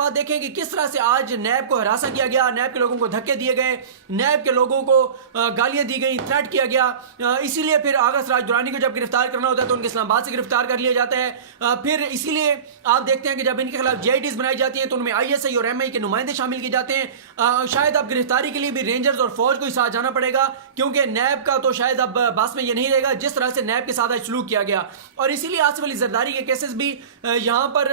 آپ دیکھیں کہ کس طرح سے آج نیب کو ہراساں کیا گیا، نیب کے لوگوں کو دھکے دیے گئے، نیب کے لوگوں کو گالیاں دی گئیں، تھریٹ کیا گیا. اسی لیے پھر آغا سراج درانی کو جب گرفتار کرنا ہوتا ہے تو ان کے اسلام آباد سے گرفتار کر لیا جاتا ہے. پھر اسی لیے آپ دیکھتے ہیں کہ جب ان کے خلاف GITs بنائی جاتی ہیں تو ان میں ISI اور MI کے نمائندے شامل کیے جاتے ہیں. شاید اب گرفتاری کے لیے بھی رینجرز اور فوج کو ہی ساتھ جانا پڑے گا، کیونکہ نیب کا تو شاید اب بس میں یہ نہیں رہے گا جس طرح سے نیب کے ساتھ سلوک کیا گیا. اور اسی لیے آصف علی زرداری کے کیسز بھی یہاں پر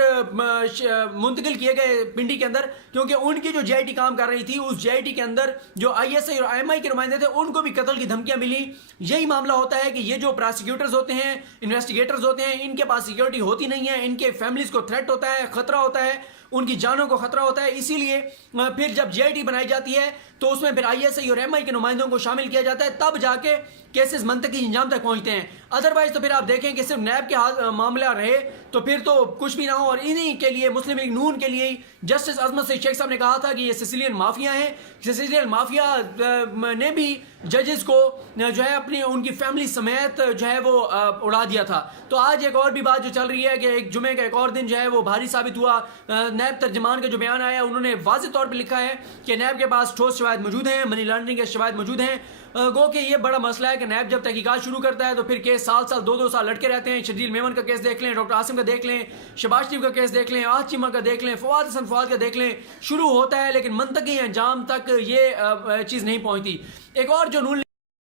منتقل کیے گئے پنڈی کے اندر، کیونکہ ان کی جو GIT کام کر رہی تھی اس GIT کے اندر جو ISI اور MI کے نمائندے تھے ان کو بھی قتل کی دھمکیاں ملی. یہی معاملہ ہوتا ہے کہ یہ جو پراسیکیوٹرز ہوتے ہیں، انویسٹیگیٹرز ہوتے ہیں، ان کے پاس سیکیورٹی ہوتی نہیں ہے، ان کے فیملیز کو تھریٹ ہوتا ہے، خطرہ ہوتا ہے، ان کی جانوں کو خطرہ ہوتا ہے. اسی لیے پھر جب GIT بنائی جاتی ہے تو اس میں پھر ISI اور MI کے نمائندوں کو شامل کیا جاتا ہے، تب جا کے کیسز منطقی انجام تک پہنچتے ہیں. ادروائز تو پھر آپ دیکھیں کہ صرف نیب کے معاملہ رہے تو پھر تو کچھ بھی نہ ہو. اور انہی کے لیے مسلم لیگ نون کے لیے جسٹس عظمت سعید شیخ صاحب نے کہا تھا کہ یہ سسیلین مافیا ہیں. سسیلین مافیا نے بھی ججز کو جو ہے اپنی ان کی فیملی سمیت جو ہے وہ اڑا دیا تھا. تو آج ایک اور بھی بات جو چل رہی ہے کہ ایک جمعے کا ایک اور دن جو ہے وہ بھاری ثابت ہوا. نیب ترجمان کا جو بیان آیا انہوں نے واضح طور پہ لکھا ہے کہ نیب کے پاس ٹھوس شواہد موجود ہیں، منی لانڈرنگ کے شواہد موجود ہیں. گو کہ یہ بڑا مسئلہ ہے کہ نیب جب تحقیقات شروع کرتا ہے تو پھر کیس سال دو سال لٹکے رہتے ہیں. شرجیل میمن کا کیس دیکھ لیں، ڈاکٹر عاصم کا دیکھ لیں، شہباز شریف کا کیس دیکھ لیں، آج چیمہ کا دیکھ لیں، فواد حسن فواد کا دیکھ لیں. شروع ہوتا ہے لیکن منطقی انجام تک یہ چیز نہیں پہنچتی. ایک اور جو نون